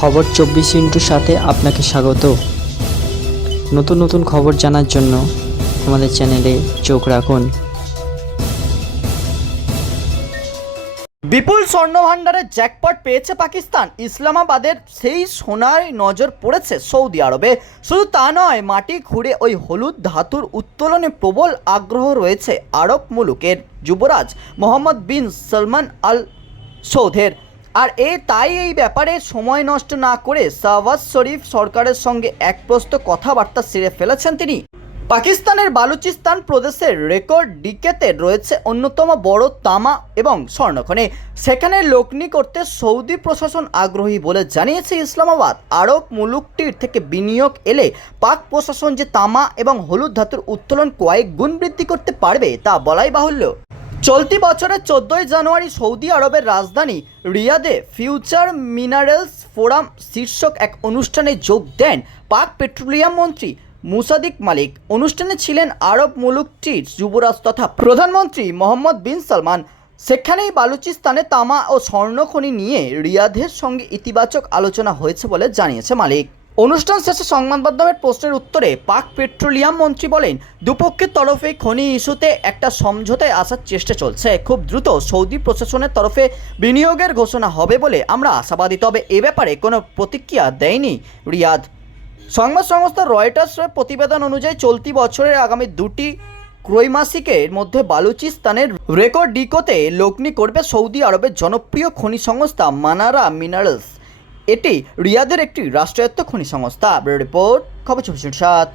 খবর চব্বিশ ইন্টুর সাথে আপনাকে স্বাগত। নতুন নতুন খবর জানার জন্য আমাদের চ্যানেলে চোখ রাখুন। বিপুল স্বর্ণ ভাণ্ডারের জ্যাকপট পেয়েছে পাকিস্তান। ইসলামাবাদের সেই সোনার নজর পড়েছে সৌদি আরবে। শুধু তা নয়, মাটি খুঁড়ে ওই হলুদ ধাতুর উত্তোলনে প্রবল আগ্রহ রয়েছে আরব মুলুকের। যুবরাজ মোহাম্মদ বিন সলমান আল সৌধের আর এ তাই এই ব্যাপারে সময় নষ্ট না করে শাহবাজ শরীফ সরকারের সঙ্গে এক প্রস্ত কথাবার্তা সেরে ফেলেছেন তিনি। পাকিস্তানের বালুচিস্তান প্রদেশের রেকর্ড ডিকেতে রয়েছে অন্যতম বড় তামা এবং স্বর্ণখনি। সেখানে লগ্নি করতে সৌদি প্রশাসন আগ্রহী বলে জানিয়েছে ইসলামাবাদ। আরব মুলুকটির থেকে বিনিয়োগ এলে পাক প্রশাসন যে তামা এবং হলুদ ধাতুর উত্তোলন কয়েক গুণ বৃদ্ধি করতে পারবে তা বলাই বাহুল্য। চলতি বছরের চোদ্দোই জানুয়ারি সৌদি আরবের রাজধানী রিয়াদে ফিউচার মিনারেলস ফোরাম শীর্ষক এক অনুষ্ঠানে যোগ দেন পাক পেট্রোলিয়াম মন্ত্রী মুসাদিক মালিক। অনুষ্ঠানে ছিলেন আরব মুলুকটির যুবরাজ তথা প্রধানমন্ত্রী মোহাম্মদ বিন সালমান। সেখানেই বালুচিস্তানে তামা ও স্বর্ণখনি নিয়ে রিয়াদের সঙ্গে ইতিবাচক আলোচনা হয়েছে বলে জানিয়েছে মালিক। অনুষ্ঠান শেষে সংবাদ মাধ্যমের প্রশ্নের উত্তরে পাক পেট্রোলিয়াম মন্ত্রী বলেন, দুপক্ষের তরফে খনি ইস্যুতে একটা সমঝোতায় আসার চেষ্টা চলছে। খুব দ্রুত সৌদি প্রশাসনের তরফে বিনিয়োগের ঘোষণা হবে বলে আমরা আশাবাদী। তবে এ ব্যাপারে কোনো প্রতিক্রিয়া দেয়নি রিয়াদ। সংবাদ সংস্থা রয়টার্সের প্রতিবেদন অনুযায়ী চলতি বছরের আগামী দুটি ত্রৈমাসিকের মধ্যে বালুচিস্তানের রেকর্ড ডিকোতে লগ্নি করবে সৌদি আরবের জনপ্রিয় খনি সংস্থা মানারা মিনারেলস। এটি রিয়াদের একটি রাষ্ট্রায়ত্ত খনি সংস্থা। রিপোর্ট খবর চব্বিশ সাত।